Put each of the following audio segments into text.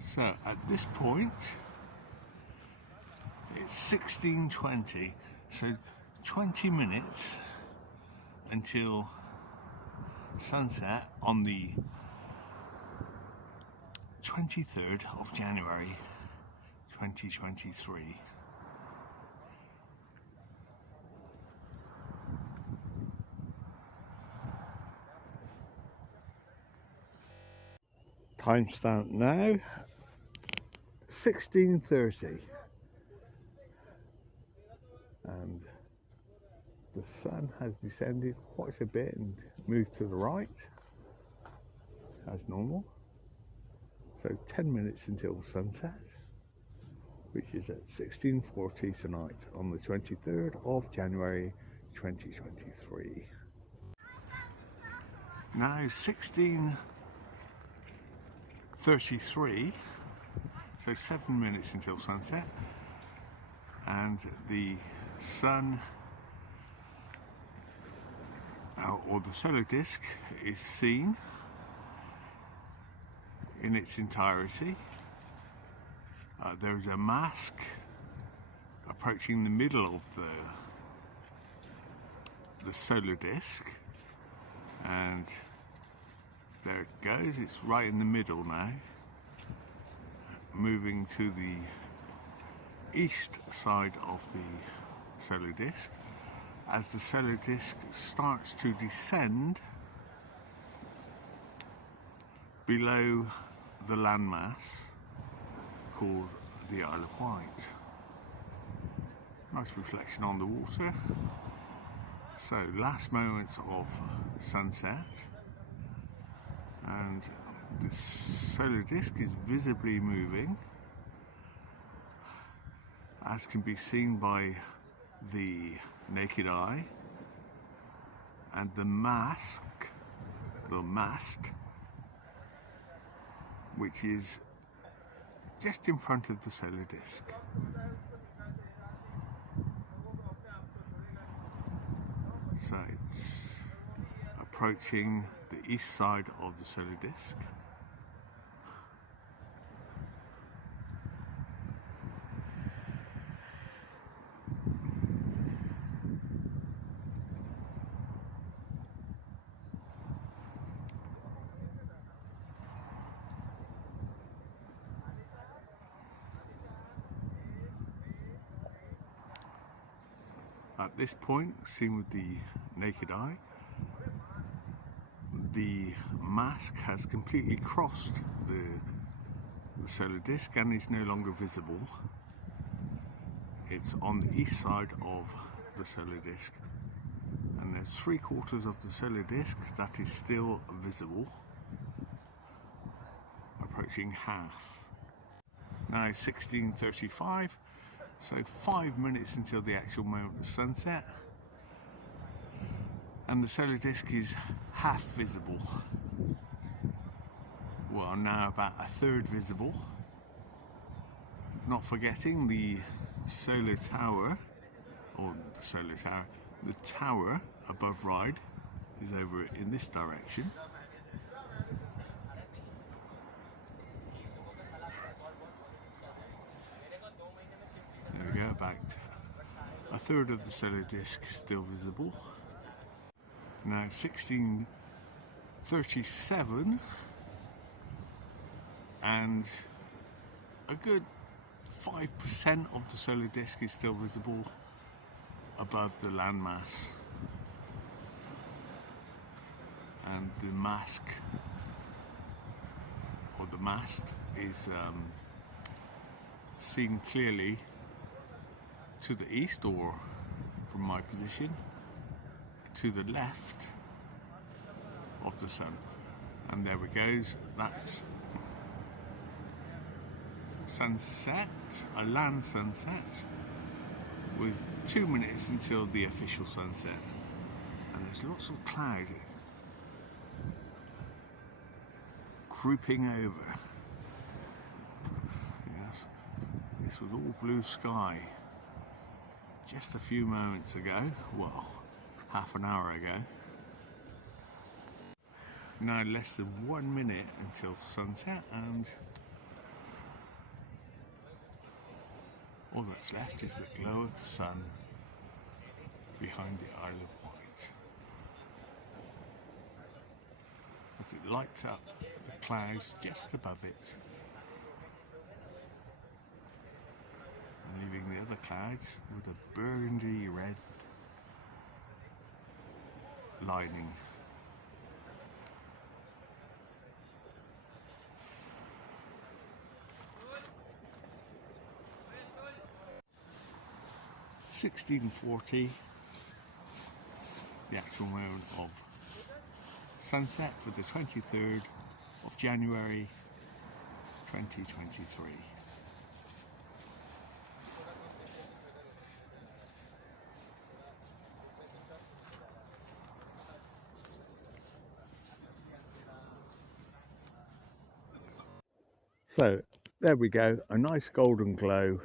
So at this point it's 16:20, so 20 minutes until sunset on the 23rd of January 2023. Timestamp now 16:30, and the sun has descended quite a bit and moved to the right as normal. So 10 minutes until sunset, which is at 16:40 tonight on the 23rd of January 2023. Now 16:33, so 7 minutes until sunset, and the sun or the solar disk is seen in its entirety. There is a mask approaching the middle of the solar disk, and there it goes, it's right in the middle now, moving to the east side of the solar disk. As the solar disk starts to descend below the landmass called the Isle of Wight. Nice reflection on the water. So last moments of sunset, and the solar disk is visibly moving, as can be seen by the naked eye, and the mast, which is just in front of the solar disk. So it's approaching the east side of the solar disk. At this point, seen with the naked eye, the mask has completely crossed the solar disk and is no longer visible. It's on the east side of the solar disk, and there's 3/4 of the solar disk that is still visible, approaching half. Now 16:35. So 5 minutes until the actual moment of sunset, and the solar disk is half visible. Well, now about a third visible. Not forgetting the solar tower, the tower above Ryde is over in this direction. About a third of the solar disk still visible. Now 16:37, and a good 5% of the solar disk is still visible above the landmass, and the mask or the mast is seen clearly to the east, or from my position to the left of the sun. And there it goes, that's sunset, a land sunset, with 2 minutes until the official sunset. And there's lots of cloud grouping over. Yes, this was all blue sky just a few moments ago, well, half an hour ago. Now less than 1 minute until sunset, and All that's left is the glow of the sun behind the Isle of Wight, as it lights up the clouds just above it, and leaving the other clouds with a burgundy red lining. (1640), the actual moment of sunset for the 23rd of January 2023. So there we go, a nice golden glow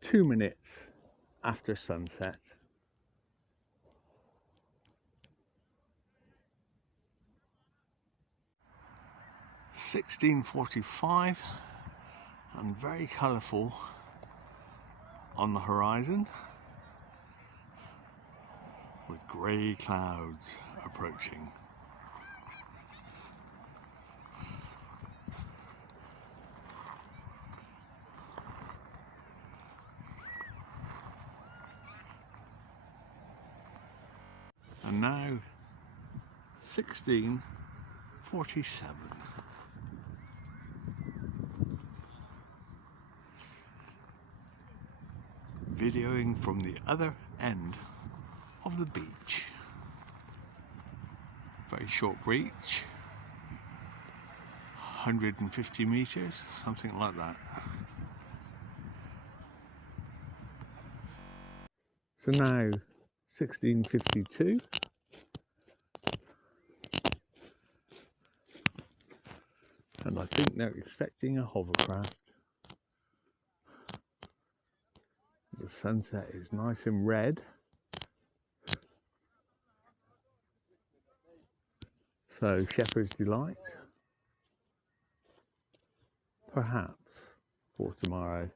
2 minutes after sunset. (1645), and very colourful on the horizon, with grey clouds approaching. And now 1647. Videoing from the other end of the beach. Very short reach, 150 meters, something like that. So now 1652. And I think they're expecting a hovercraft. The sunset is nice and red. So Shepherd's Delight, perhaps, for tomorrow.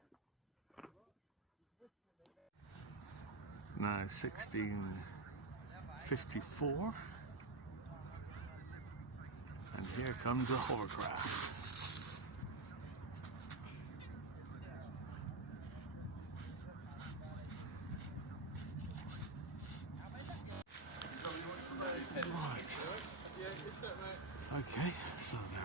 Now 1654. And here comes a hovercraft. Right. Okay, so there